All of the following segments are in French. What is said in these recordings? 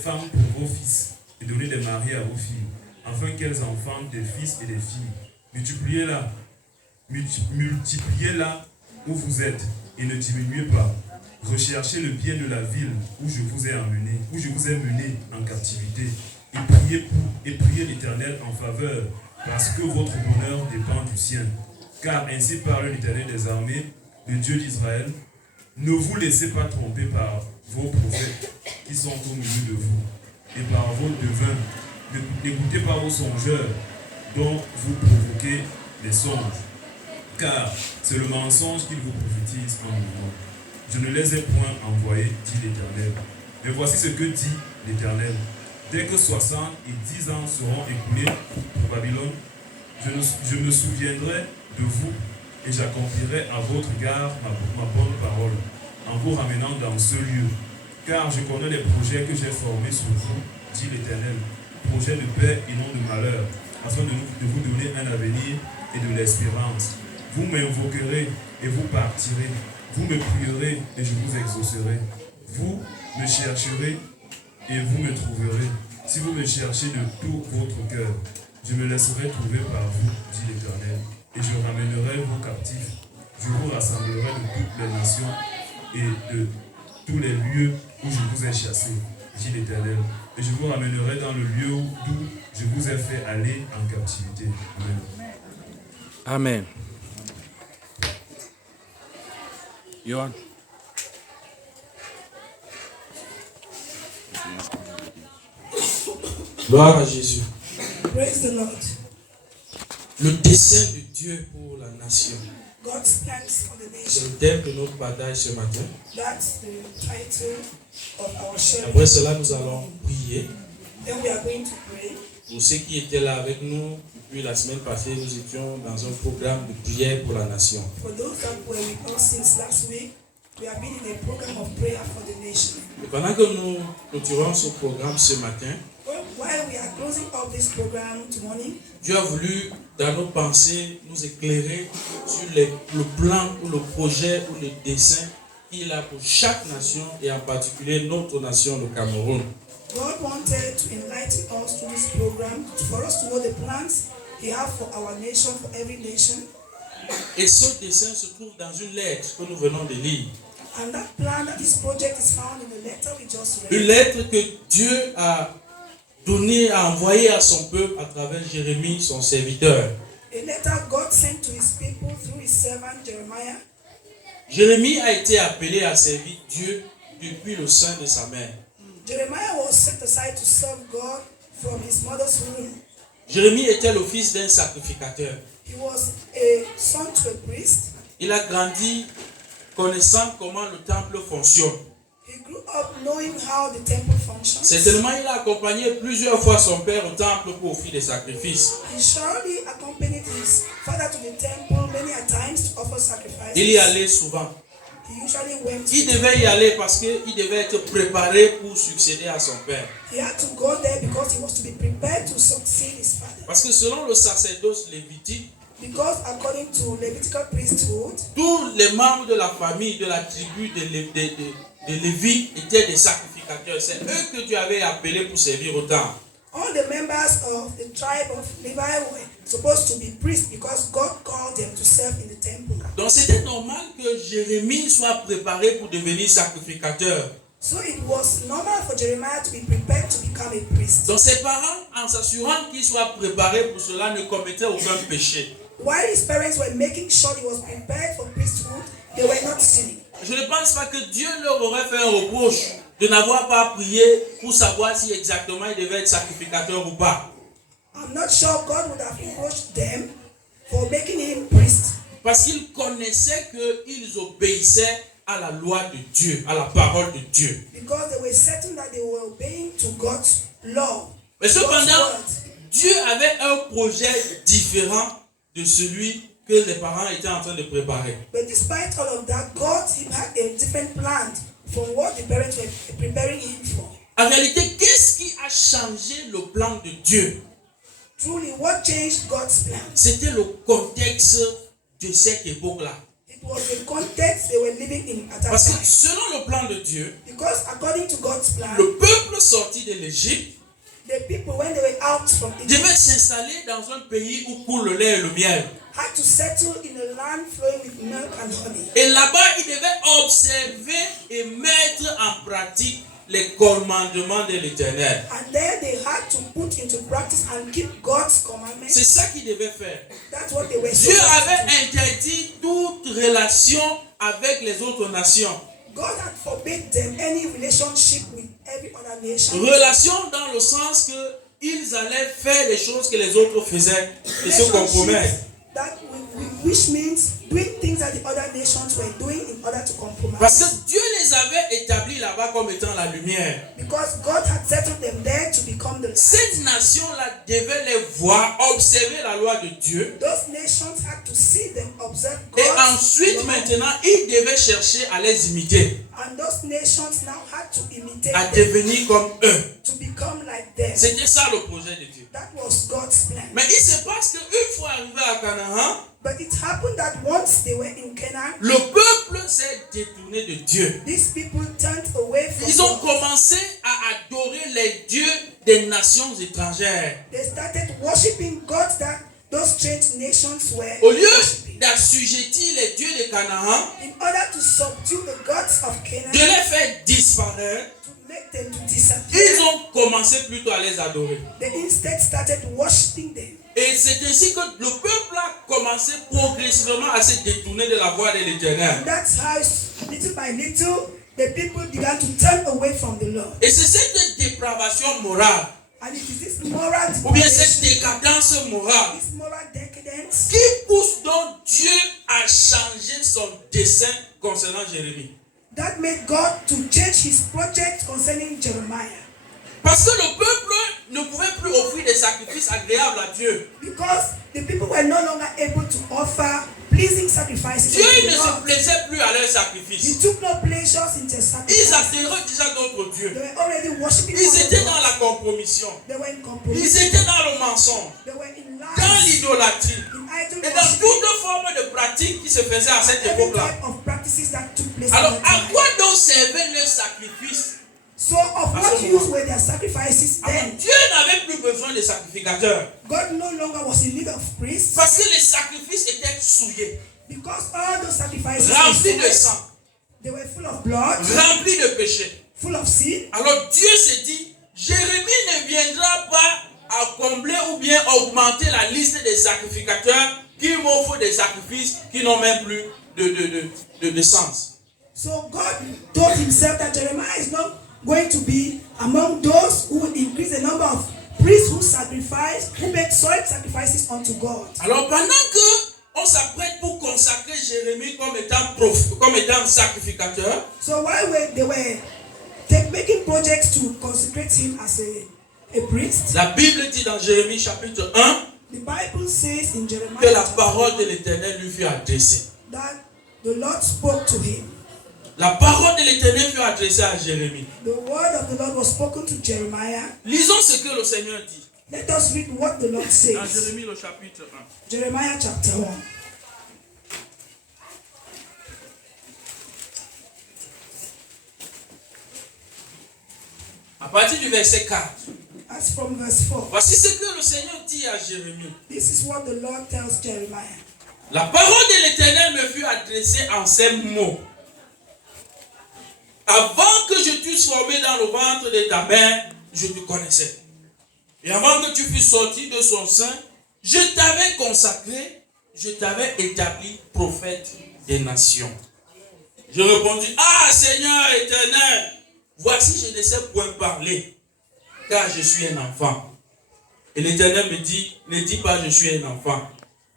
femmes pour vos fils et donnez des maris à vos filles, afin qu'elles enfantent des fils et des filles. Multipliez-la où vous êtes et ne diminuez pas. Recherchez le bien de la ville où je vous ai mené en captivité, et priez l'Éternel en faveur, parce que votre bonheur dépend du sien. Car ainsi parle l'Éternel des armées, le Dieu d'Israël. Ne vous laissez pas tromper par vos prophètes qui sont au milieu de vous, et par vos devins. N'écoutez pas vos songeurs dont vous provoquez les songes, car c'est le mensonge qu'ils vous prophétisent en mouvement. Je ne les ai point envoyés, dit l'Éternel. Mais voici ce que dit l'Éternel. Dès que 60 et 10 ans seront écoulés pour Babylone, je me souviendrai de vous et j'accomplirai à votre égard ma bonne parole, en vous ramenant dans ce lieu. Car je connais les projets que j'ai formés sur vous, dit l'Éternel, projets de paix et non de malheur, afin de vous donner un avenir et de l'espérance. Vous m'invoquerez et vous partirez. Vous me prierez et je vous exaucerai. Vous me chercherez et vous me trouverez. Si vous me cherchez de tout votre cœur, je me laisserai trouver par vous, dit l'Éternel, et je ramènerai vos captifs. Je vous rassemblerai de toutes les nations et de tous les lieux où je vous ai chassés, dit l'Éternel, et je vous ramènerai dans le lieu d'où je vous ai fait aller en captivité. Amen. Amen. Johan. Gloire à Jésus. Praise the Lord. Le dessein de Dieu pour la nation. God's plans for the C'est nation. le thème de notre partage ce matin. That's the title of our sharing. Après cela, nous allons prier. Then we are going to pray. Pour ceux qui étaient là avec nous depuis la semaine passée, nous étions dans un programme de prière pour la nation. For those that were with us since last week, we have been in a program of prayer for the nation. Et pendant que nous clôturons ce programme ce matin, While we are closing up this program this morning, Dieu a voulu, dans nos pensées, nous éclairer sur le plan ou le projet ou le dessein qu'il a pour chaque nation et en particulier notre nation, le Cameroun. God wanted to enlighten us through this program for us to know the plans He has for our nation, for every nation. Et ce dessein se trouve dans une lettre que nous venons de lire. And that plan, that this project is found in the letter we just read. Une lettre que Dieu a donnée, a envoyée à son peuple à travers Jérémie, son serviteur. A letter God sent to His people through His servant Jeremiah. Jérémie a été appelé à servir Dieu depuis le sein de sa mère. Jeremiah was set aside to serve God from his mother's womb. Jérémie était le fils d'un sacrificateur. He was a son to a priest. Il a grandi connaissant comment le temple fonctionne. He grew up knowing how the temple functions. Certainement, il a accompagné plusieurs fois son père au temple pour offrir des sacrifices. He surely accompanied his father to the temple many a times to offer sacrifices. Il y allait souvent. He usually went. Il devait y aller parce qu'il devait être préparé pour succéder à son père. He had to go there because he was to be prepared to succeed his father. Parce que selon le sacerdoce lévitique, Because according to Levitical priesthood, tous les membres de la famille, de la tribu de Lévi étaient des sacrificateurs. C'est eux que Dieu avait appelés pour servir au temple. all the members of the tribe of Levi were supposed to be priests because God called them to serve in the temple. Donc c'était normal que Jérémie soit préparé pour devenir sacrificateur. So it was normal for Jeremiah to be prepared to become a priest. Donc ses parents, en s'assurant qu'il soit préparé pour cela, ne commettaient aucun péché. While his parents were making sure he was prepared for priesthood, they were not sinning. Je ne pense pas que Dieu leur aurait fait un reproche de n'avoir pas prié pour savoir si exactement il devait être sacrificateur ou pas. I'm not sure God would have reproached them for making him priest. Parce qu'ils connaissaient qu'ils obéissaient à la loi de Dieu, à la parole de Dieu. Because they were certain that they were obeying to God's law. Mais God's cependant, word. Dieu avait un projet différent de celui que les parents étaient en train de préparer. But despite all of that, God had a different plan from what the parents were preparing him for. En réalité, qu'est-ce qui a changé le plan de Dieu? Truly, what changed God's plan? C'était le contexte de cette époque-là. It It was the context they were living in at that Parce que time. selon le plan de Dieu, Because according to God's plan, le peuple sorti de l'Égypte the people, when they were out from Egypt, devait s'installer dans un pays où coule le lait et le miel. had to settle in a land flowing with milk and honey. Et là-bas, ils devaient observer et mettre en pratique les commandements de l'Éternel. And there they had to put into practice and keep God's commandments. C'est ça qu'ils devaient faire. That's what they were Dieu supposed to avait do. interdit toute relation avec les autres nations. God had forbid them any relationship with every other nation. Relation dans le sens que ils allaient faire les choses que les autres faisaient et se compromettre. That which means doing things that the other nations were doing in order to compromise. Parce que Dieu les avait établis là-bas comme étant la lumière. Because God had settled them there to become the light. Cette nation-là devait les voir, observer la loi de Dieu. Those nations had to see them, observe Et God's ensuite, law. maintenant, ils devaient chercher à les imiter, And those nations now had to imitate à them, devenir comme eux. to become like them. C'était ça le projet de Dieu. That was God's plan. Mais il se passe qu'une fois arrivé à Canaan, But it happened that once they were in Canaan, le peuple s'est détourné de Dieu. these people turned away from Ils ont God. commencé à adorer les dieux des nations étrangères. They started worshiping gods that those strange nations were Au lieu worshiping. d'assujettir les dieux de Canaan, In order to subdue the gods of de Canaan, les faire disparaître, to make them to disappear, ils ont commencé plutôt à les adorer. they instead started worshiping them. Et c'est ainsi que le peuple a commencé progressivement à se détourner de la voie de l'Éternel. And that's how, little by little, the people began to turn away from the Lord. Et c'est cette dépravation morale, And it is this moral ou bien cette depravation, décadence morale, this moral decadence, qui pousse donc Dieu à changer son dessein concernant Jérémie. that made God to change his project concerning Jeremiah. Parce que le peuple ne pouvait plus offrir des sacrifices agréables à Dieu. Because the people were no longer able to offer pleasing sacrifices. Dieu unto ne the se Lord. plaisait plus à leurs He sacrifices. took no pleasures in their Ils sacrifices. adoraient déjà d'autres They dieux. were already worshiping Ils other étaient gods. dans la compromission. They were in Ils compromise. étaient dans le mensonge, They were in dans lies, l'idolâtrie in idol et dans worship, toute forme de pratique qui se faisait à cette every époque-là. type of practices that took place. Alors, at that à time. quoi donc servaient leurs sacrifices? So of À what ce use moment. were their sacrifices Alors, then? Dieu n'avait plus besoin de sacrificateurs God no longer was in need of priests parce que les sacrifices étaient souillés, because all those sacrifices remplis de were sang, they were full of blood, remplis de péché. full of sin. Alors Dieu s'est dit, Jérémie ne viendra pas à combler ou bien augmenter la liste des sacrificateurs qui m'offrent des sacrifices qui n'ont même plus de sens. So God told himself that Jeremiah is not going to be among those who will increase the number of priests who sacrifice, who make soil sacrifices unto God. Alors pendant que on s'apprête pour consacrer Jérémie comme étant sacrificateur, So while they were making projects to consecrate him as a priest, la Bible dit dans Jérémie chapitre 1 the Bible says in que Jeremiah la parole de l'Éternel lui fut adressée. that the Lord spoke to him. La parole de l'Éternel fut adressée à Jérémie. The word of the Lord was spoken to Jeremiah. Lisons ce que le Seigneur dit Let us read what the Lord dans says. Jérémie le chapitre 1. Jeremiah chapter 1. À partir du verset 4. As from verse 4. Voici ce que le Seigneur dit à Jérémie. This is what the Lord tells Jeremiah. La parole de l'Éternel me fut adressée en ces mots. Avant que je t'eusse formé dans le ventre de ta mère, je te connaissais. Et avant que tu fusses sorti de son sein, je t'avais consacré, je t'avais établi prophète des nations. Je répondis, ah Seigneur éternel, voici je ne sais point parler, car je suis un enfant. Et l'Éternel me dit, ne dis pas je suis un enfant,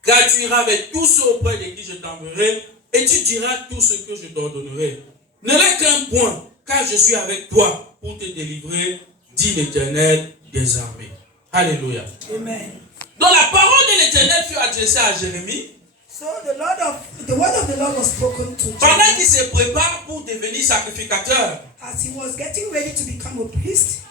car tu iras avec tous ceux auprès de qui je t'enverrai, et tu diras tout ce que je t'ordonnerai. Ne l'ai qu'un point, car je suis avec toi pour te délivrer, dit l'Éternel des armées. Alléluia. Amen. Donc la parole de l'Éternel fut adressée à Jérémie So the word of the Lord was spoken to pendant Jeremiah qu'il se prépare pour devenir sacrificateur. as he was getting ready to become a priest.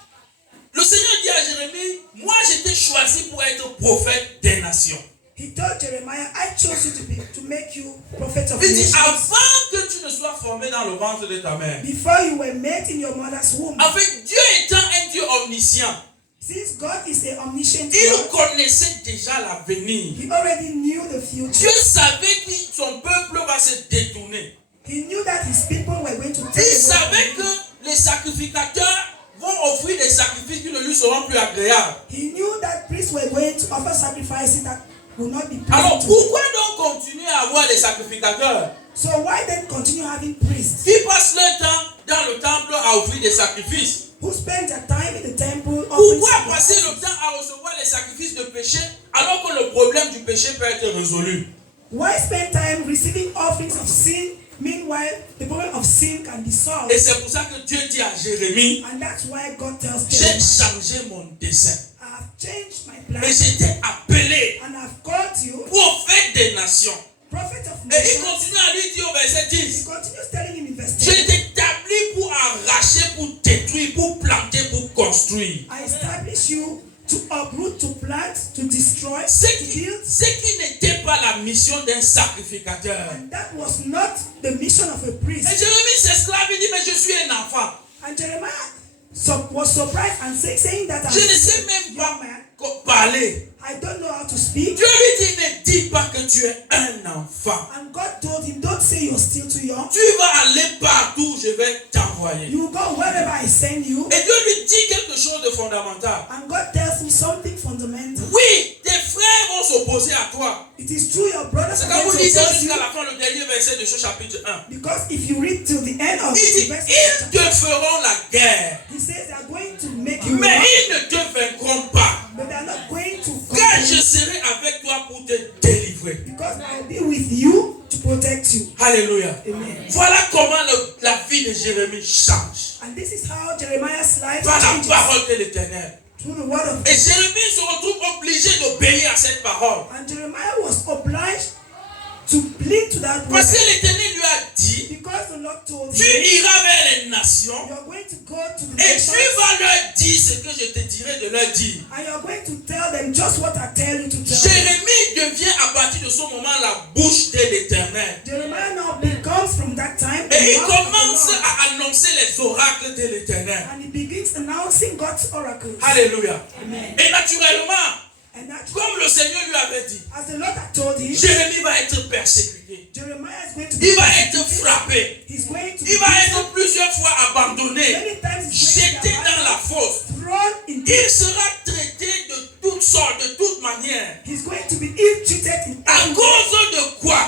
Le Seigneur dit à Jérémie, moi je t'ai choisi pour être prophète des nations. He He told Jeremiah, I chose you to make you prophet of Il dit, nations. avant que tu ne sois formé dans le ventre de ta mère. Before you were made in your mother's womb. En fait, Dieu étant un Dieu omniscient, Since God is an omniscient il God, connaissait déjà l'avenir. he already knew the future. Dieu savait que son peuple va se détourner. He knew that his people were going to Il take savait away. que les sacrificateurs vont offrir des sacrifices qui ne lui seront plus agréables. He knew that priests were going to offer sacrifices that would not be Alors pleasing to him. pourquoi donc continuer à avoir des sacrificateurs So why then continue having priests qui passent leur temps dans le temple à offrir des sacrifices? who spend their time in the temple offering Pourquoi passer le sacrifices? temps à recevoir les sacrifices de péché alors que le problème du péché peut être résolu? Why spend time receiving offerings of sin? Meanwhile, the problem of sin can be solved. Et c'est pour ça que Dieu dit à Jérémie, And that's why God tells j'ai Jeremiah, changé mon dessein. I have changed my Et plan j'ai été appelé and I've called you prophète des nations. prophet of Et il nations. continue à lui dire au verset He 10, continues telling him in verse j'ai 10, été établi pour arracher, pour détruire, pour planter, pour construire. I establish you to uproot, to plant, to destroy, Ce to qui build. n'était pas la mission d'un sacrificateur. And that was not the mission of a Et priest. Jérémie s'esclave, il dit, mais je suis un enfant. And Jeremiah was surprised and saying that Je ne sais même pas young man, parler. I don't know how to speak. Dieu lui dit, ne dis pas que tu es un enfant. And God told him, don't say you're still too young. Tu vas aller partout, je vais t'envoyer. You will go wherever I send you. Et Dieu lui dit quelque chose de fondamental. And God tells him something fundamental. Oui, tes frères vont s'opposer à toi. It is true your brothers C'est are quand going vous to lisez oppose you. jusqu'à la fin le dernier verset de ce chapitre 1. Because if you read till the end of Il the dit, verse, ils te feront la guerre, he says they are going to make you mais war, ils ne te vaincront pas. but they are not going to Car conquer je you, serai avec toi pour te délivrer. because I will be with you to protect you. Alléluia. Amen. Voilà comment la vie de Jérémie change. And this is how Jeremiah's life Par la changes parole de l'Éternel. through the word of Et God. Jérémie se retrouve obligé d'obéir à cette parole. And Jeremiah was obliged to plead to that word Parce que l'Éternel lui a dit, because the Lord told tu him, iras vers les nations you are going to go to the et nations tu vas leur dire ce que je te dirai de leur dire. and you are going to tell them just what I tell you to tell them. Jérémie devient à partir de ce moment la bouche de l'Éternel. Jeremiah now becomes from that time Et the il mouth of the commence Lord, à annoncer les oracles de l'Éternel. and he begins announcing God's oracles. Alléluia. Amen. Et naturellement, And that, comme le Seigneur lui avait dit, as the Lord had told him, Jérémie va être persécuté. Jeremiah is going to Il be va être persecuted. frappé. He's going to be Il va beaten. être plusieurs fois abandonné, Many times he's going to jeté be dans la fosse. thrown in Il sera traité de toutes sortes, de toutes manières. He's going to be ill-treated in À every way. cause de quoi?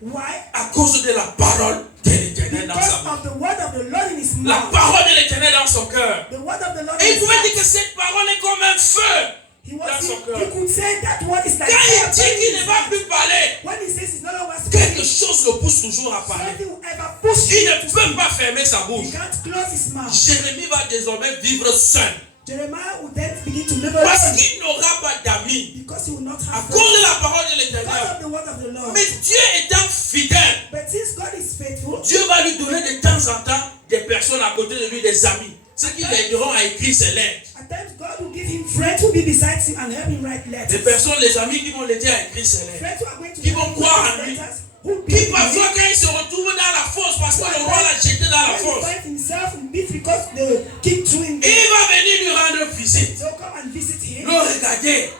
Why? À cause de la parole de l'Éternel dans sa Because bouche. of the word of the Lord in his La mouth. parole de l'Éternel dans son cœur. The word of the Lord Et in il his pouvait dire mouth. que cette parole est comme un feu. He dans could say that word is like Quand il fire dit burning qu'il in ne his va mouth. plus parler, When he says he's no longer quelque speaking, chose le pousse toujours à parler. something will ever push Il him ne to peut speak. pas fermer sa He bouche. can't close his mouth. Jérémie va désormais vivre seul. Jeremiah will then begin to live Parce alone qu'il n'aura pas d'amis. because he will not À have cause de friends. la parole de Because l'Éternel. of the word of the Lord. Mais Dieu étant fidèle, But since God is faithful, Dieu va lui donner de temps en temps des personnes à côté de lui, des amis. Ceux qui l'aideront à écrire ses lettres. at times God will give him friends who will be beside him and help him write Des letters. personnes, les amis qui vont l'aider à écrire ses lettres. Friends who are going to Qui help vont him croire write en lui. letters, who will be Qui with him. parfois quand il se retrouve dans la fosse, parce que le roi l'a jeté dans la When he fosse, finds himself in beef because the king threw him il there, va venir lui rendre visite, they'll come and visit him le regarder,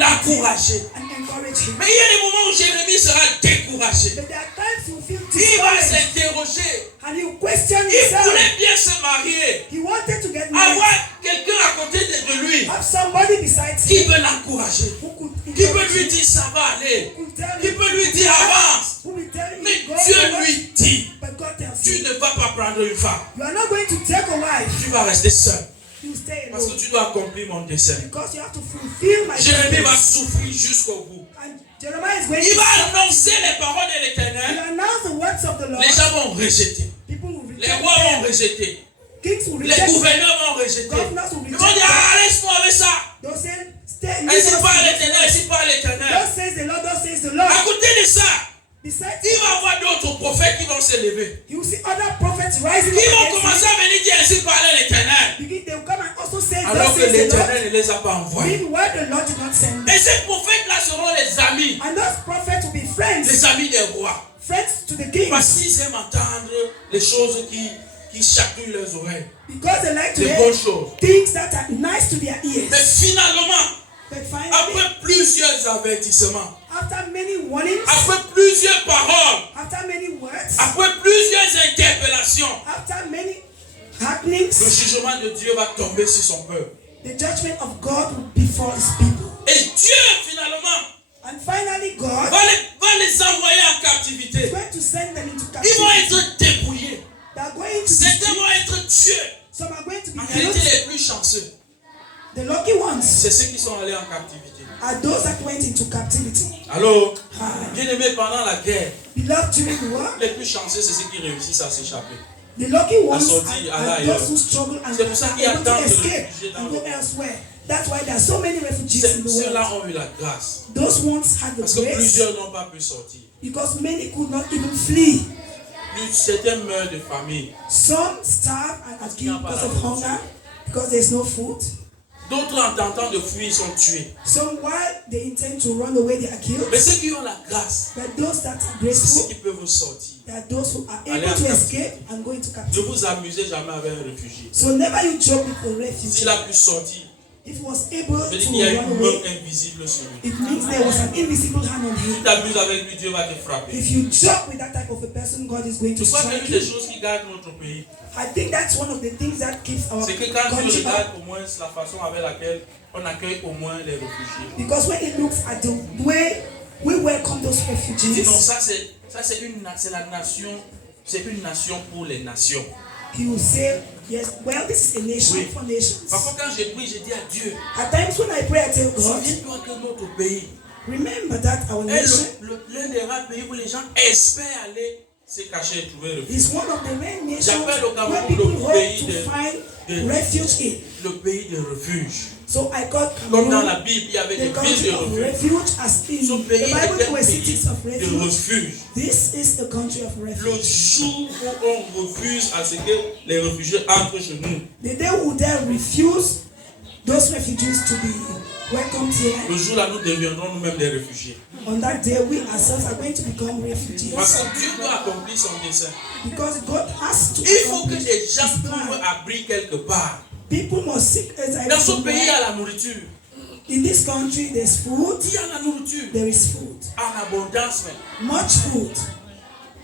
l'encourager. and encourage him. Mais il y a des moments où Jérémie sera découragé. But there are times he will feel Il va discouraged s'interroger. and he will question Il himself. voulait bien se marier, He wanted to get married, avoir quelqu'un à côté de lui have somebody beside qui him peut l'encourager, who could qui peut encourage lui him, dire ça va aller, who could tell qui him, peut lui dire avance. who will tell him, Mais go Dieu forward. lui dit, But God tells tu him, ne vas pas prendre une femme, you are not going to take a wife. tu vas rester seul. You stay Parce que alone tu dois accomplir mon dessein. because you have to fulfill my Jérémie va purpose. souffrir jusqu'au bout. And Jeremiah is going Il to va suffer. annoncer les paroles de He l'Éternel. announce the words of the Lord. Les gens vont rejeter. People will Les reject rois vont them. rejeter. Kings will Les reject them. gouverneurs vont rejeter. Governors will Ils reject vont dire, them. ah, laisse-moi avec ça. They'll say, stay, Ainsi leave us parle to l'Éternel, this. ainsi parle l'Éternel. Thus says the Lord, thus says the Lord. À côté de ça, Besides, il va y avoir d'autres prophètes qui vont se lever. you will see other prophets rising Ils up vont against commencer à venir dire ainsi parle l'Éternel. him. They will come and also say, alors thus que says the Lord, l'Éternel ne les a pas envoyés. meanwhile the Lord did not send them. Et ces prophètes-là seront les amis, And those prophets will be les friends, amis des rois. friends to the king, Parce qu'ils aiment entendre les choses qui chatouillent leurs oreilles. because they like to Les hear bonnes choses. things that are nice to their Mais ears. finalement, But finally, après plusieurs avertissements, after many warnings, après plusieurs paroles, after many words, après plusieurs interpellations, after many le happenings, jugement de Dieu va tomber sur son peuple. the judgment of God will befall his people. Et Dieu, finalement, And finally, God va les envoyer en is captivité. going to send them into Ils vont captivity. être dépouillés. They are going to Certains be, vont être tués. some are going to be En réalité, killed. les plus chanceux, The lucky ones c'est ceux qui sont allés en captivité. are those that went into captivity. Alors, Ah, bien aimé, pendant la guerre, beloved, during the war, les plus chanceux, c'est ceux qui réussissent à s'échapper. the lucky ones sortie, are Allah, those who struggle and C'est pour ça qu'il y a are able tant to de escape réfugiés dans and le go monde. elsewhere. That's why there are so many refugees in the Ceux-là world. ont eu la grâce. Those ones had the Parce que grace plusieurs n'ont pas pu sortir. because many could not even flee. Certains meurent de famine. Some starve and are killed because of hunger, because there's no food. D'autres, en tentant de fuir, sont tués. Some, while they intend to run away, they are killed. Mais ceux qui ont la grâce, But those that are c'est ceux graceful, qui peuvent sortir. they are those who are Allez able en to captivité. escape and go into Ne captivity. vous amusez jamais avec un réfugié. So never you joke with a refugee. S'il a pu sortir, If he was able ça veut dire to qu'il y a run une away, main invisible sur lui. it means there was an invisible hand on Si him. tu t'amuses avec lui, Dieu va te frapper. If you joke with that type of a person, God is going to Je crois que strike l'une des you. choses qui gardent notre pays, I think that's one of the things that keeps our c'est que quand Dieu country regarde up. au moins la façon avec laquelle on accueille au moins les réfugiés. Because when he looks at the way we welcome those Sinon, refugees, c'est la nation, c'est une nation pour les nations. he will say, yes, well, this is a nation Oui. for nations. Parfois, quand je prie, je dis à Dieu, At times when I pray, I tell God, souviens-toi que notre pays remember that our est nation l'un des rares pays où les gens espèrent aller se cacher et trouver refuge. is one of the rare nations J'appelle au Cameroun where people le hope pays to de- find refuge in. Le pays de refuge. So I call Comme dans Cameroon la Bible, il y avait des the villes country de of refuge. refuge, as in Ce the pays Bible est there un were pays cities of de refuge. refuge. This is the country of Le refuge. jour où on refuse à ce que les réfugiés entrent chez nous, The day we dare refuse those refugees to be welcomed here, le jour-là, nous deviendrons nous-mêmes des réfugiés. on that day we ourselves are going to become refugees. Parce que Dieu doit accomplir son dessein. Because God has to Il faut que accomplish les gens His trouvent plan. abri quelque part. People must seek asylum Dans ce pays, il y somewhere. a la nourriture. In this country, there's food. Il y a la nourriture There is food. en abondance. Mais Much food.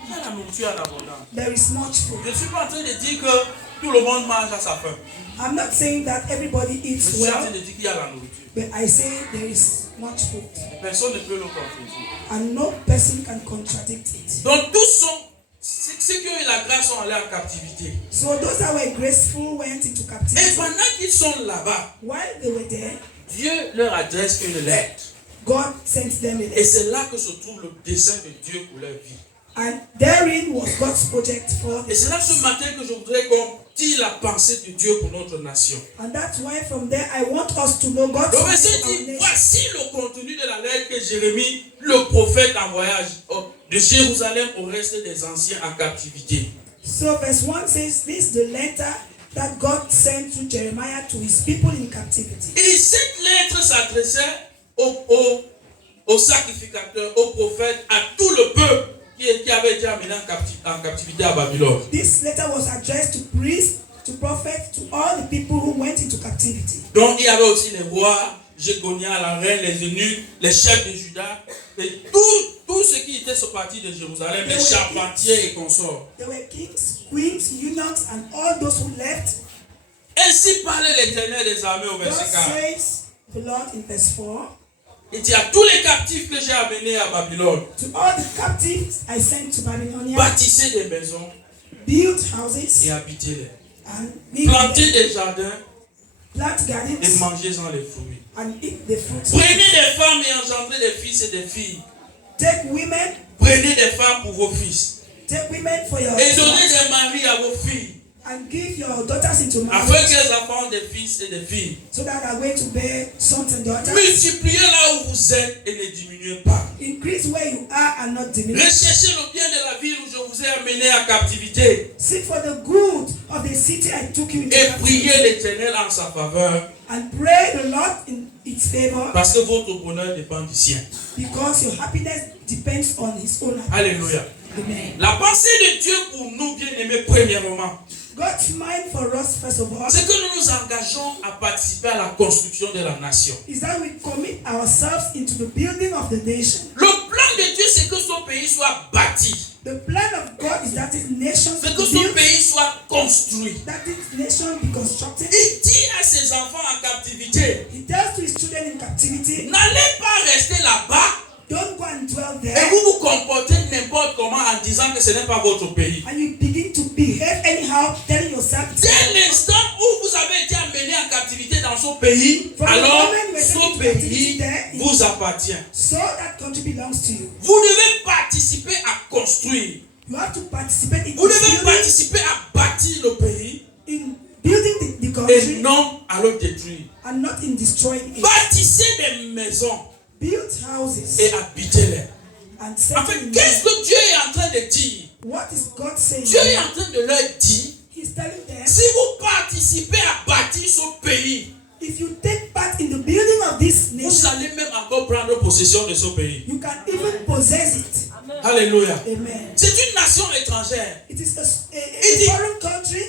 il y a la nourriture en abondance. There is much food. Je ne suis pas en train de dire que tout le monde mange à sa faim. I'm not saying that everybody Mais je eats suis en train well, de dire qu'il y a la nourriture. but I say there is much food. Personne ne peut le contredire. And no person can contradict it. Donc tous ceux qui ont eu la grâce sont allés en captivité. So those that were graceful went into Et captivity. pendant qu'ils sont là-bas, While they were there, Dieu leur adresse une lettre. God sent them a Et letter. c'est là que se trouve le dessein de Dieu pour leur vie. And therein was God's project for Et c'est là ce matin que je voudrais qu'on tire la pensée de Dieu pour notre nation. And that's why from there I want us to know God's Le plan verset for our dit, nation. voici le contenu de la lettre que Jérémie, le prophète en voyage de Jérusalem au reste des anciens en captivité. So verse 1 says, this is the letter that God sent to Jeremiah to his people in captivity. Et cette lettre s'adressait aux sacrificateurs, aux prophètes, à tout le peuple qui avait été amené en captivité à Babylone. This letter was addressed to priests, to prophets, to all the people who went into captivity. Donc il y avait aussi les rois, Jéconia, la reine, les eunuques, les chefs de Juda, et tout ce qui était sorti de Jérusalem, les charpentiers et consorts. There were kings, queens, eunuchs, and all those who left. Ainsi parlait l'Éternel des armées au God verset 4. says, the Lord in verse 4, Il dit à tous les captifs que j'ai amenés à Babylone, to all the captives I sent to Babylonia, bâtissez des maisons build houses et habitez-les. and live in Plantez them. des jardins Plant et gardens mangez-en les fruits. and eat the fruits. Prenez des femmes et engendrez des fils et des filles. Take women, Prenez des femmes pour vos fils. take women for your Et donnez sons, des maris à vos filles. and give your daughters into afin marriage qu'elles affrontent des fils et des filles. so that they are going to bear sons and daughters. Multipliez là où vous êtes et ne diminuez pas. Increase where you are and not diminish. Recherchez le bien de la ville où je vous ai amené en captivité Seek for the good of the city I took you into et captivity, priez l'Éternel en sa faveur and pray the Lord in its favor, parce que votre bonheur dépend du sien. because your happiness depends on his own happiness. Alléluia. Amen. La pensée de Dieu pour nous, bien-aimés, premièrement, God's mind for us, first of all, c'est que nous nous engageons à participer à la construction de la nation. is that we commit ourselves into the building of the nation. Le plan de Dieu, c'est que son pays soit bâti, The plan of God is that his nation c'est be que son built, pays soit construit. that his nation be constructed. Il dit à ses enfants en captivité, He tells to his children in captivity, n'allez pas rester là-bas don't go and dwell et there, vous vous comportez n'importe comment en disant que ce n'est pas votre pays. and you begin to behave anyhow, telling yourself, Dès l'instant où vous avez été amené en captivité dans son pays, From the alors moment you were son taken to pays captivity there, vous appartient. so that country belongs to you. Vous devez participer à construire. You have to participate in Vous devez building, participer à bâtir le pays in building the et country, non à le détruire. and not in destroying it. Bâtissez des maisons Build houses et habitez-les. and En settle fait, in qu'est-ce them. que Dieu est en train de dire? What is God saying? Dieu est en train de leur dire, He's telling them, si vous participez à bâtir ce pays, if you take part in the building of this vous nation, allez même encore prendre possession de ce pays. you can even possess it. Alléluia. Amen. C'est une nation étrangère. It is Il a dit- foreign country.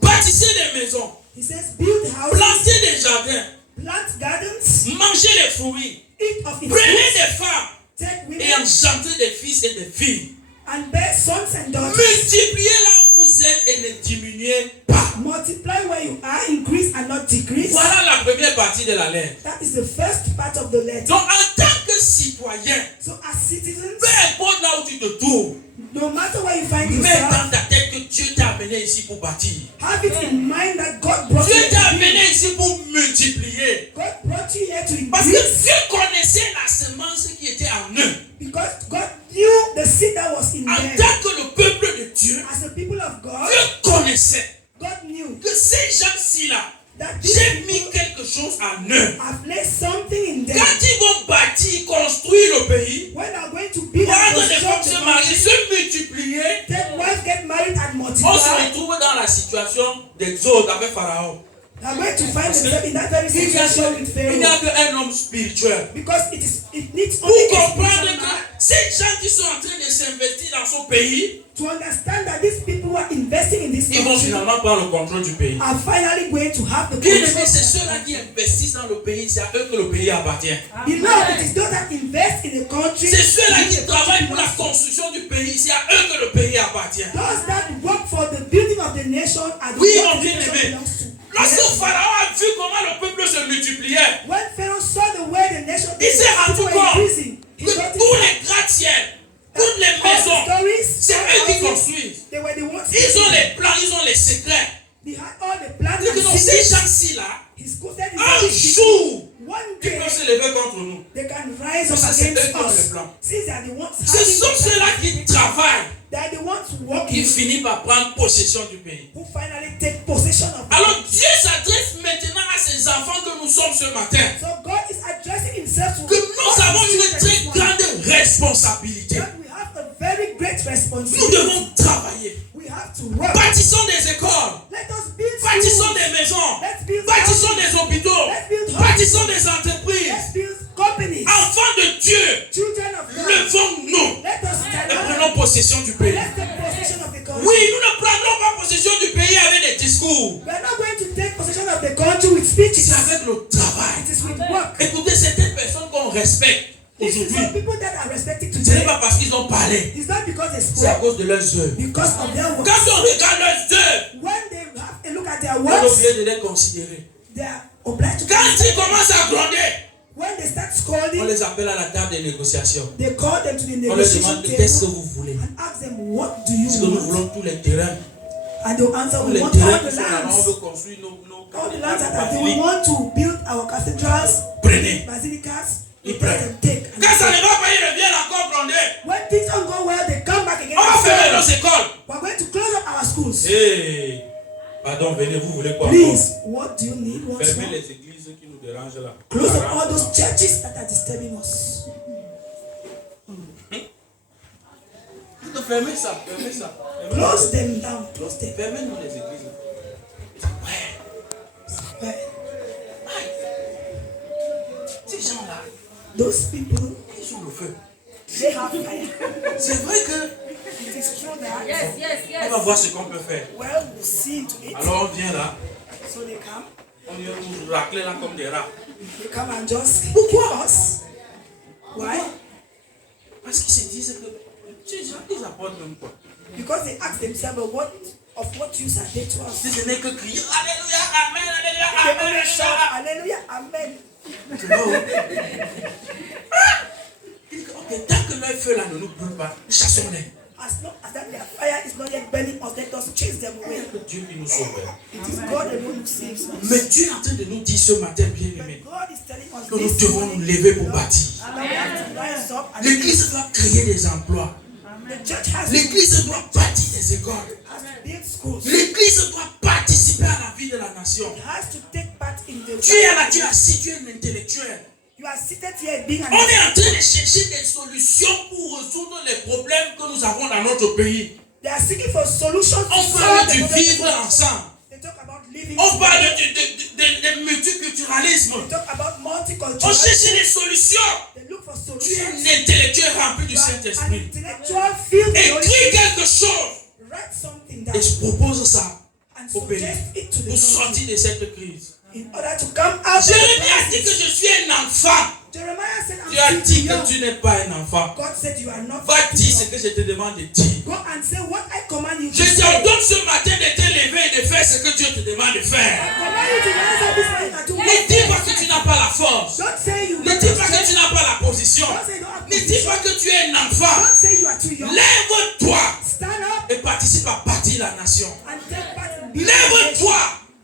Bâtissez des maisons, He says, build houses, plantez des jardins, plant gardens, mangez les fruits, eat of its prenez fruits, des femmes take et women, engendrez des fils et des filles. and bear sons and daughters. Multipliez là où vous êtes et ne diminuez pas. Multiply where you are, increase and not decrease. Voilà la première partie de la lettre. That is the first part of the letter. Donc en tant que citoyen, So as citizens, peu importe là où tu te trouves, no matter where you find mets yourself, dans ta tête que Dieu t'a amené ici pour bâtir. have it in mind that God brought you Dieu t'a here. amené ici pour multiplier. God brought you here to Parce que increase, Dieu connaissait la semence qui était en eux. because God knew the seed that was in En them. tant que le peuple de Dieu, As the people of God, Dieu connaissait God knew que ces gens-ci là, that these j'ai mis people quelque chose en eux. have placed something in them. Quand ils vont bâtir, construire le pays, When they are going to build and prendre des femmes, construct se the marier, country, se multiplier, take wife, get married and on se multiply, retrouve dans la situation d'Exode avec Pharaon. they are going to find themselves in that very Il n'y a situation with Pharaoh. qu'un homme spirituel. Because it needs Pour only a comprendre spiritual que man ces gens qui sont en train de s'investir dans son pays, to understand that these people who are investing in this ils vont country finalement prendre le contrôle du pays. are finally going to have the Bien aimé, control. c'est ceux-là qui investissent dans le pays, c'est à eux que le pays appartient. Beloved, it is those that invest in a country. C'est ceux-là qui travaillent pour la construction du pays, c'est à eux que le pays appartient. Those that work for the building of the nation are the Oui, ones mon the nation bien-aimé. belongs to. Lorsque Pharaon a vu comment le peuple se multipliait, When Pharaoh saw the way the nation il s'est rendu were compte increasing, he que noticed tous that les gratte-ciels, toutes les all the maisons, stories, c'est all eux qui houses, construisent. they were the ones. Ils ont les plans, ils ont les secrets. They had all the plans Et and que donc ces secrets. gens-ci là, He scolded his un own people. jour, One ils day, peuvent se lever contre nous. they can rise up Ça, c'est eux against qui ont us. le plan. Since they are the ones Ce having sont the ceux-là plan, qui travaillent, they are the ones qui working, finissent par prendre possession du pays. who finally take possession of the Alors country. Dieu s'adresse maintenant à ces enfants que nous sommes ce matin. So God is addressing himself to Que nous us avons une this très morning. grande responsabilité. That we have a very great Nous responsibility. devons travailler. We have to work. Bâtissons des écoles. Let us build Bâtissons schools. des maisons. Let's build Bâtissons houses. des hôpitaux. Let's build Bâtissons hospitals. des entreprises. Let's build companies. Enfants de Dieu, Children of God. levons-nous Let us stand et up. prenons possession du pays. Let's take possession of the country. Oui, nous ne prendrons pas possession du pays avec des discours. We are not going to take possession of the country with speeches. C'est avec le travail. It is with work. Écoutez, certaines personnes qu'on respecte This is aujourd'hui, some people that are respected ce n'est today. pas parce qu'ils ont parlé, It's not because they c'est à spoke, cause de leurs œuvres. because of their works. Quand on regarde leurs œuvres, When they have a look at their on est works, obligé de les considérer. they are obliged to. Quand ils commencent à gronder, When they start on scolding, les appelle à la table des négociations. they call them to the On leur negotiation demande qu'est-ce que table vous voulez. and ask them, what do Est-ce que you nous want? voulons tous les terrains, And they'll answer, tous we les want terrains all qui the sont là-bas, on lands. veut construire nos All the lands that cathédrales, we basiliques. want to build our cathedrals, Prenez. basilicas, Ils let prennent. them take. And Quand ça they ne va pas, ils reviennent encore gronder. when things don't go well, they come back again On va and fermer say, nos écoles. we're going to close up our schools. Hey. Pardon, venez, vous voulez quoi? Please, what do you need once Fermez more? les églises qui nous dérangent là. Close up all those churches that are disturbing us. Fermez ça, fermez ça. Close them down. Close them. Fermez-nous les églises. But Ces gens-là, those people, ils ont le feu. they have fire. C'est vrai que It is true that. on va voir ce qu'on peut faire. Well, we see into it. Alors on vient là, So they come. on vient nous racler là comme des rats. They come and just kill us. Why? Parce qu'ils se disent que ces gens, ils apportent même quoi. Because they ask themselves, what use are they to us? Si ce n'est que crier Alléluia, Amen, Alléluia, They Amen, only shout, Alléluia. Hallelujah, Amen. Tu vois? Ils disent que, ok, tant que leur feu là ne nous brûle pas, chassons-les. As long as that their fire is not yet burning us, let us chase them away. Dieu qui nous sauve. It is God alone who saves us. Mais Dieu est en train de nous dire ce matin, bien But aimé, God is telling us que nous this devons morning nous lever pour that bâtir. we have to rise up and L'église doit créer des emplois. the church has L'église doit bâtir des écoles. to build schools. L'église doit participer à la vie de la nation. It has to take part in the Tu es là, tu es assis, tu es un intellectuel. You are seated here being On est en train de chercher des solutions pour résoudre les problèmes que nous avons dans notre pays. They are seeking for solutions to On solve parle the du problems. vivre ensemble. They talk about living On together. parle de multiculturalisme. They talk about On multiculturalism. cherche des solutions. They look for Tu es solutions. un intellectuel rempli du You are an Saint-Esprit. intellectual filled with the Holy Écris Spirit. quelque chose Write something et down je propose ça and au pays suggest it to the pour country sortir de cette crise. in order to come out of the Jérémie a dit que crisis. je suis un enfant. Jeremiah said, Tu as I'm dit still que young. tu n'es pas un enfant. God said you are not Va dire ce young. que je te demande de dire. Go and say what I command you to Je say. t'ordonne ce matin de te lever et de faire ce que Dieu te demande de I faire. command you to rise up this morning and to Ne walk. dis pas que tu n'as pas la force. Don't say you Ne don't dis pas que have tu n'as pas la position. Don't say you don't have Ne dis pas que tu es un enfant. Don't say you are too young. Lève-toi Stand up et participe à bâtir la nation. and take part in building the nation. Lève-toi.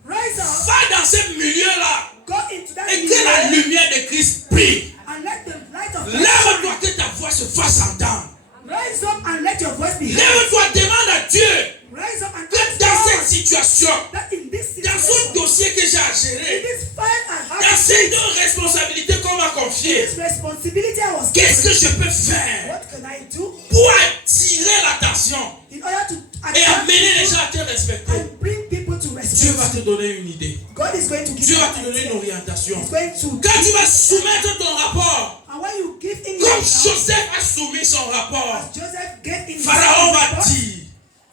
Rise up, Va dans ce milieu-là go into that et que la area lumière de Christ brille. and let the light of God Lève-toi shine. que ta voix se fasse entendre. Rise up and let your voice be heard. Lève-toi, demande à Dieu Rise up and que ask dans God cette situation, that in this dans ce situation, dossier que j'ai à in gérer, this fight I dans have ces deux responsabilités qu'on m'a confiées, this responsibility I was qu'est-ce que given. je peux faire What can I do pour attirer l'attention in order to et attract amener les people gens à te respecter? and bring people to Dieu va respect? te donner une idée. God is going to give Dieu you va an te donner une idea. orientation. He's going to Quand tu vas soumettre ton rapport, and when you give in comme your Joseph a soumis son rapport, as Joseph gave in Pharaon va report, dire,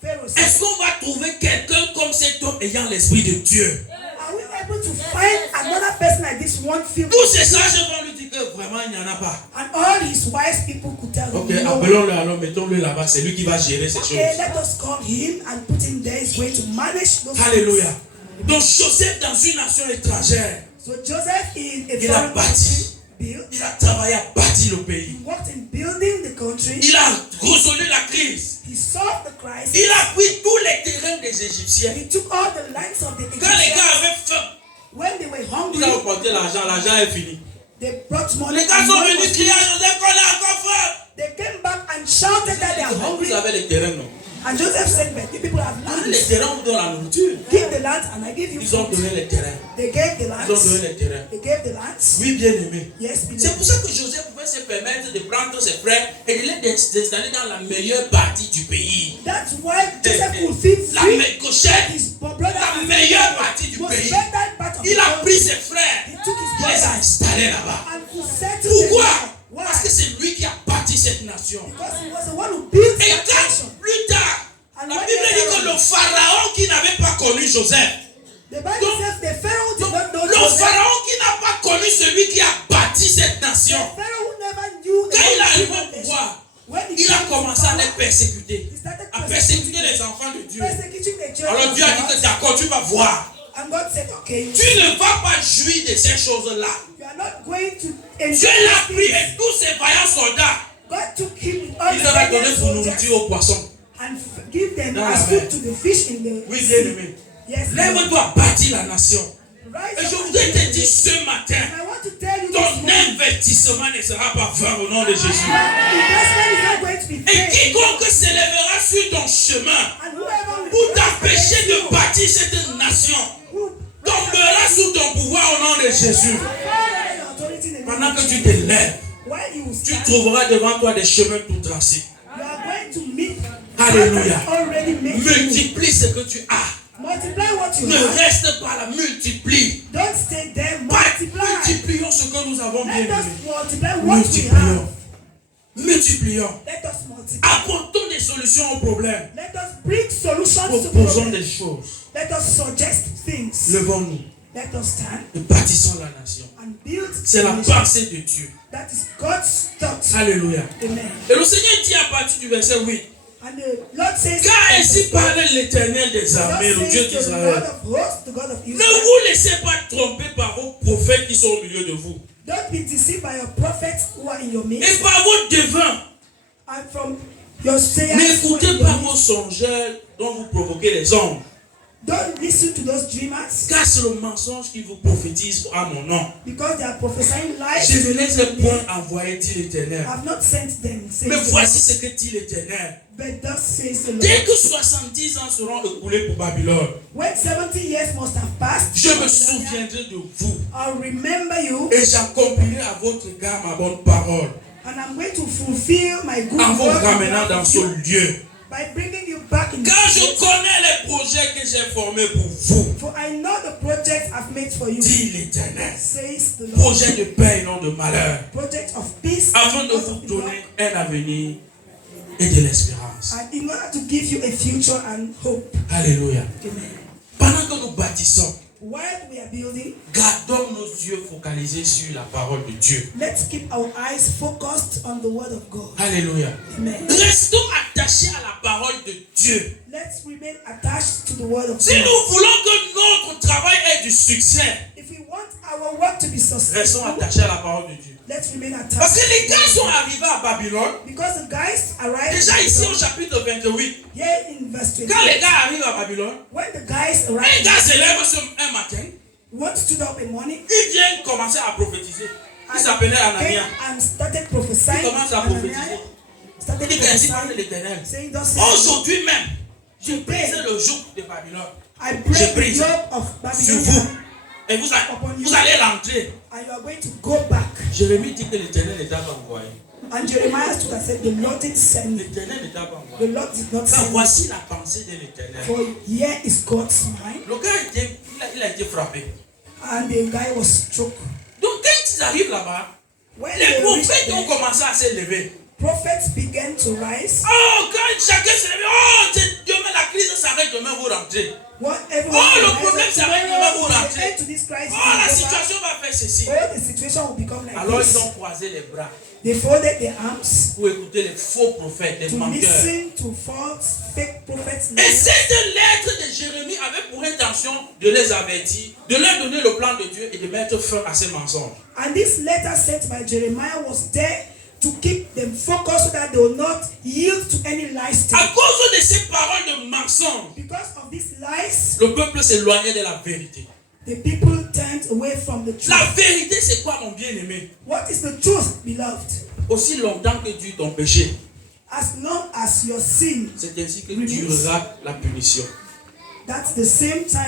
Pharaoh said, est-ce qu'on va trouver quelqu'un comme cet homme ayant l'esprit de Dieu? are we able to find another person like this one filled Tous ces sages vont lui dire que vraiment il n'y en a pas. and all his wise people could tell Ok, him, no. appelons-le alors, mettons-le là-bas, c'est lui qui va gérer ces Okay, choses. let us call him and put him there. He's going to manage those Alléluia. things. Donc Joseph dans une nation étrangère, So Joseph in a il a foreign bâti, country built. il a travaillé à bâtir le pays. He worked in building the country. Il a résolu la crise. He solved the crisis. Il a pris tous les terrains des Égyptiens. He took all the lands of the Quand les Egyptians. gars avaient faim, When they were ils hungry, ont apporté l'argent, l'argent est fini. they brought money. Les gars and sont money venus was crier à finished. Joseph qu'on a encore faim. They came back and shouted that they are hungry. Vous avez les terrains, non? And Joseph said, but you people have Donnez les lands. terrains, on vous donne la nourriture. Give the lands and I give you Ils ont food. donné les terrains. They gave the Ils ont donné lands. les terrains. They gave the lands. Oui, bien aimé. Yes, C'est pour ça que Joseph pouvait se permettre de prendre ses frères et de les installer dans la meilleure partie du pays. That's why Joseph could feel La free. gauchette, His brother la meilleure partie du was pays. better part of Il the a pris country. ses frères, He took his il les a brother installés là-bas. and could settle them. Pourquoi? Why? Parce que c'est lui qui a bâti cette nation. Because he was the one who built Et that nation. quand plus tard, And la when Bible dit que Pharaoh- le pharaon qui n'avait pas connu Joseph, The Bible Donc, says the Pharaoh did not know le Joseph. pharaon qui n'a pas connu celui qui a bâti cette The nation, Pharaoh who never knew the quand il Lord arrive given au nation. pouvoir, When he il a came to commencé à power, les persécuter, he started à persécuter les enfants de Dieu. persecuting the children Alors of Dieu a dit God. que d'accord, tu vas voir. And God said, okay, Tu ne vas pas jouir de ces choses-là. you are not going to Dieu enjoy l'a these pris things. et tous ces vaillants soldats, God took him with all il the leur a donné valiant pour soldiers nourriture aux poissons. and give them Dans as la food mer. to the fish in the Oui, bien sea. aimé. Yes, Lord. Lève-toi, bâtis la nation. Rise Et up je and voudrais te build dire it. ce matin, And I want to tell you this ton morning, investissement ne sera pas vain au nom de Jésus. investment is not going to be Et paid. quiconque s'élèvera sur ton chemin And whoever will pour rise t'empêcher against de you bâtir bâtir cette nation tombera sous ton pouvoir au nom de Jésus. Pendant que tu te lèves, While you tu stand, trouveras devant toi des chemins tout tracés. you are going to meet Alléluia. God has already made you. Multiplie ce que tu as. Multiply what you Ne have. reste pas là, multiplie. Don't stay there. Pas Multiply. multiplions ce que nous avons bien Let us aimé. multiply what we Multiplions. have. Multiplions. Let us multiply. Apportons des solutions aux problèmes. Let us bring solutions to Proposons problems. des choses. Let us suggest things. Levons-nous Let us stand et bâtissons la nation. and build. C'est la a nation. pensée de Dieu. That is God's thought. Alléluia. Amen. Et le Seigneur dit à partir du verset 8. And the Lord says, Car ainsi parle l'Éternel des the armées, Lord le Dieu says to the Lord d'Israël. of hosts, the God of Ne Israel, vous laissez pas tromper par vos prophètes qui sont au milieu de vous. don't be deceived by your prophets who are in your Et midst, par vos devins. and from your sayers who are N'écoutez in pas your vos midst. songeurs dont vous provoquez les hommes. Don't listen to those dreamers, Car c'est le mensonge qui vous prophétise à mon nom. because they are prophesying lies. Je ne les ai point envoyés, dit l'Éternel. I have not sent them, says Mais the voici Lord. ce que dit l'Éternel. But thus says the Dès Lord. que 70 ans seront écoulés pour Babylone, When 70 years must have passed, je me souviendrai de vous I'll remember you, et j'accomplirai à votre égard ma bonne parole and I'm going to fulfill my good en vous word ramenant dans ce lieu. by bringing you back in Car this je place. connais les projets que j'ai formés pour vous, For I know the project I've made for you, dit l'Éternel. says the Lord. Projet de paix et non de malheur, Project of peace, afin de not vous of evil, donner un avenir et de l'espérance. and in order to give you a future and hope. Alléluia. Amen. Pendant que nous bâtissons, While we are building, gardons nos yeux focalisés sur la parole de Dieu. let's keep our eyes focused on the word of God. Alléluia. Amen. Restons attachés à la parole de Dieu. Let's remain attached to the word of Si God. nous voulons que notre travail ait du succès, If we want our work to be restons successful, attachés à la parole de Dieu. let's remain Parce attached. que les gars sont arrivés à Babylone, Because the guys arrived déjà ici au chapitre 28. here in verse Quand 20. les gars arrivent à Babylone, When the guys un arrived, gars se lève un matin, one stood up in the morning il vient commencer à prophétiser. Il and s'appelait came Anania. and started prophesying. Il commence à Ananias prophétiser. started Il dit ainsi parle prophesying, l'Éternel. saying, "Thus says Aujourd'hui même, je brise le joug de Babylone I je break the brise yoke of sur vous. Babylon, Et vous allez rentrer. and you are going to go back." Jérémie dit que l'Éternel n'était pas envoyé. And Jeremiah stood and said, "The Lord did send me. L'Éternel n'était pas The envoyé. Lord did not Mais send me." voici la pensée de l'Éternel. For here is God's mind. Le gars il a été frappé. And the guy was struck. Donc quand ils arrivent là-bas, When les they reached prophètes ont there, commencé à se lever. prophets began to rise. Oh, quand chacun se lève, oh, demain la crise s'arrête, demain vous rentrez. What everyone Oh, le realized problème, that ça va être tomorrow demain, vous we rentrez. end to this crisis. Oh, la is over. situation va faire ceci. Oh, the situation will become like Alors ils this. ont croisé les bras They folded their arms pour écouter les faux prophètes, les to menteurs. listen to false, fake prophets. Et cette lettre de Jérémie avait pour intention de les avertir, de leur donner le plan de Dieu et de mettre fin à ces mensonges. And this letter sent by Jeremiah was there to keep them focused so that they will not yield to any lies. À cause de ces paroles de mensonges, Because of these lies, le peuple s'éloignait de la vérité. the people turned away from the La truth. vérité, c'est quoi, mon bien-aimé? What is the truth, beloved? Aussi longtemps que dure ton péché, As long as your sin, c'est ainsi que durera la punition. that's the same time